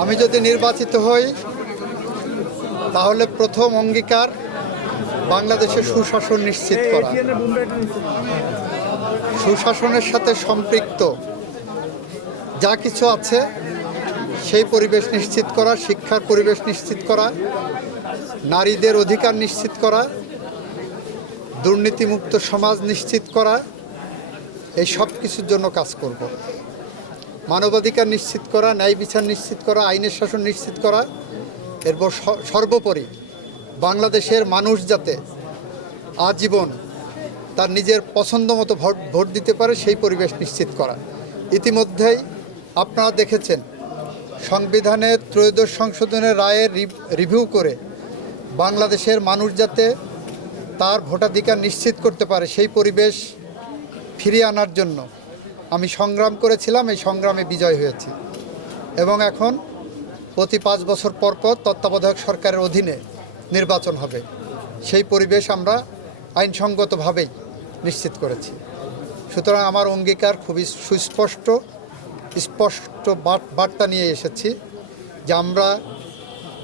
আমি যদি নির্বাচিত হই তাহলে প্রথম অঙ্গীকার বাংলাদেশে সুশাসন নিশ্চিত করা, সুশাসনের সাথে সম্পৃক্ত যা কিছু আছে সেই পরিবেশ নিশ্চিত করা, শিক্ষার পরিবেশ নিশ্চিত করা, নারীদের অধিকার নিশ্চিত করা, দুর্নীতিমুক্ত সমাজ নিশ্চিত করা, এই সব কিছুর জন্য কাজ করব। মানবাধিকার নিশ্চিত করা, ন্যায় বিচার নিশ্চিত করা, আইনের শাসন নিশ্চিত করা, এরপর সর্বোপরি বাংলাদেশের মানুষ যাতে আজীবন তার নিজের পছন্দ মতো ভোট দিতে পারে সেই পরিবেশ নিশ্চিত করা। ইতিমধ্যেই আপনারা দেখেছেন সংবিধানের ত্রয়োদশ সংশোধনের রায়ের রিভিউ করে বাংলাদেশের মানুষ যাতে তার ভোটাধিকার নিশ্চিত করতে পারে সেই পরিবেশ ফিরিয়ে আনার জন্য আমি সংগ্রাম করেছিলাম, এই সংগ্রামে বিজয় হয়েছি এবং এখন প্রতি 5 বছর পর পর তত্ত্বাবধায়ক সরকারের অধীনে নির্বাচন হবে, সেই পরিবেশ আমরা আইনসঙ্গতভাবেই নিশ্চিত করেছি। সুতরাং আমার অঙ্গীকার খুবই সুস্পষ্ট, স্পষ্ট বার্তা নিয়ে এসেছি যে আমরা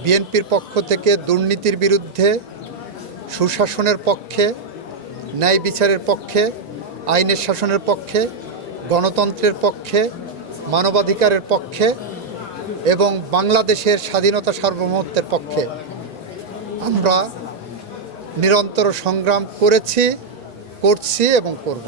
বিএনপির পক্ষ থেকে দুর্নীতির বিরুদ্ধে, সুশাসনের পক্ষে, ন্যায় বিচারের পক্ষে, আইনের শাসনের পক্ষে, গণতন্ত্রের পক্ষে, মানবাধিকারের পক্ষে এবং বাংলাদেশের স্বাধীনতা সার্বভৌমত্বের পক্ষে আমরা নিরন্তর সংগ্রাম করেছি, করছি এবং করব।